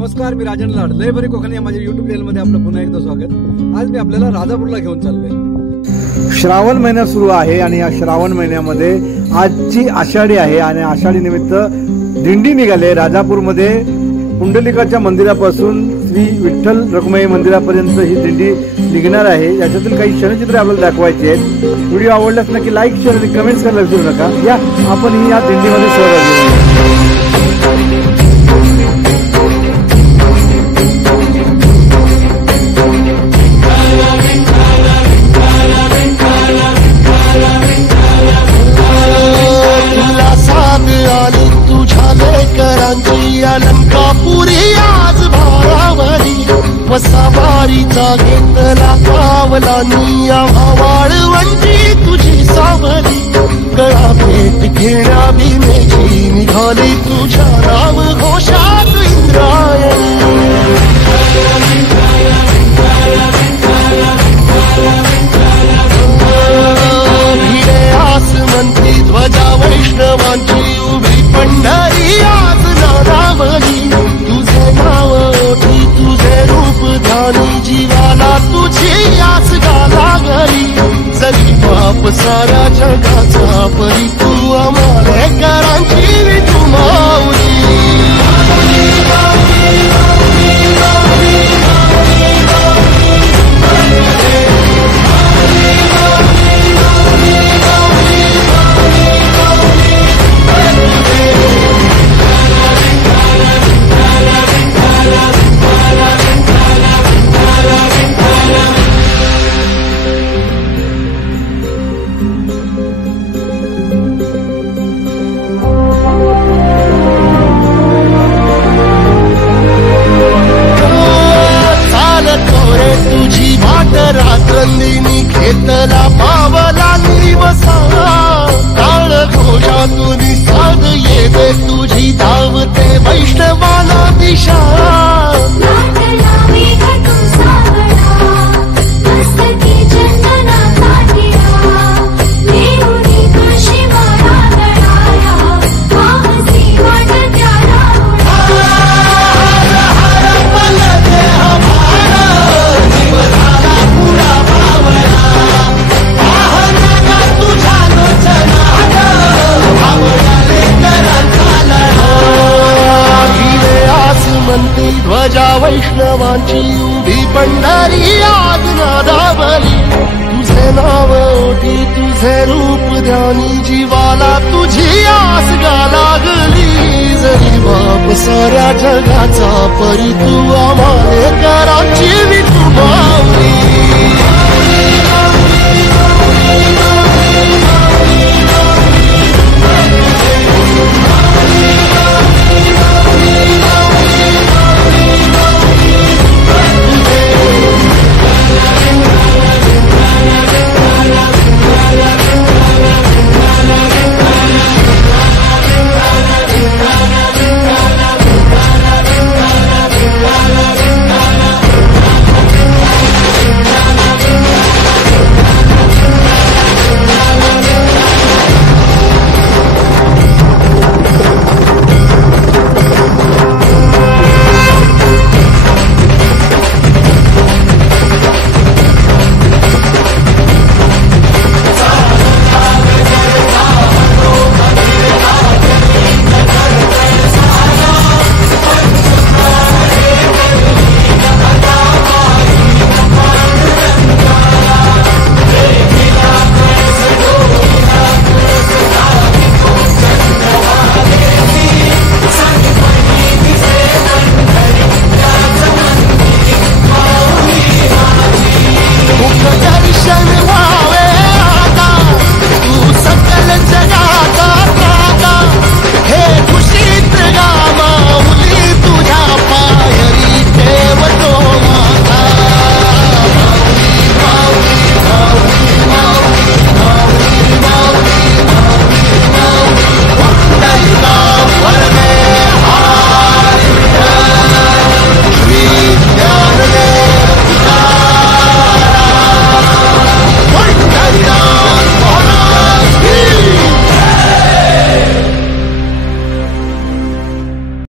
नमस्कार, मी राजन लाड. लयभरी कोकणी या माझ्या YouTube चॅनलमध्ये आपलं पुन्हा एकदा स्वागत. आज मी आपल्याला राजापूरला घेऊन चाललोय. श्रावण महिना सुरू आहे आणि या श्रावण महिन्यामध्ये आजची आषाढी आहे आणि आषाढी निमित्त दिंडी निघाले. राजापूरमध्ये पुंडलिकाच्या मंदिरापासून श्री विठ्ठल रखुमाई मंदिरापर्यंत ही दिंडी निघणार आहे. याच्यातील काही क्षणचित्रे आपल्याला दाखवायची आहेत. व्हिडिओ आवडल्यास नक्की लाईक, शेअर आणि कमेंट्स करायला विसरू नका. या आपण या दिंडीमध्ये सहभागी होऊ. अलंकापुरी आज भारावरी वसावारीचा घेतला पावला निया वाळवंटी तुझी सावरी गळा भेट घेण्या भीमेची निघाली तुझ्या नाव घोषात इंद्रायणी. भिडे आसमंती ध्वजा वैष्णवांची उभी पंढरी आज नारावली. तुझे नाव ओठी तुझे रूप ध्यानी जीवाला तुझी आस लागली. जरी बाप साऱ्या जगाचा परी तू आमालेकरांची विठू माऊली. रात्रंदिनी घेतला पावला निवसा काळ घोषातून साध येते तुझी धावते वैष्णवाला दिशा. ध्वजा वैष्णवांची उभी पंढरी आज नादावली. तुझे नाव ओठी तुझे रूप ध्यानी जीवाला तुझी आस लागली. जरी बाप साऱ्या जगाचा परी तू आमालेकरांची विठू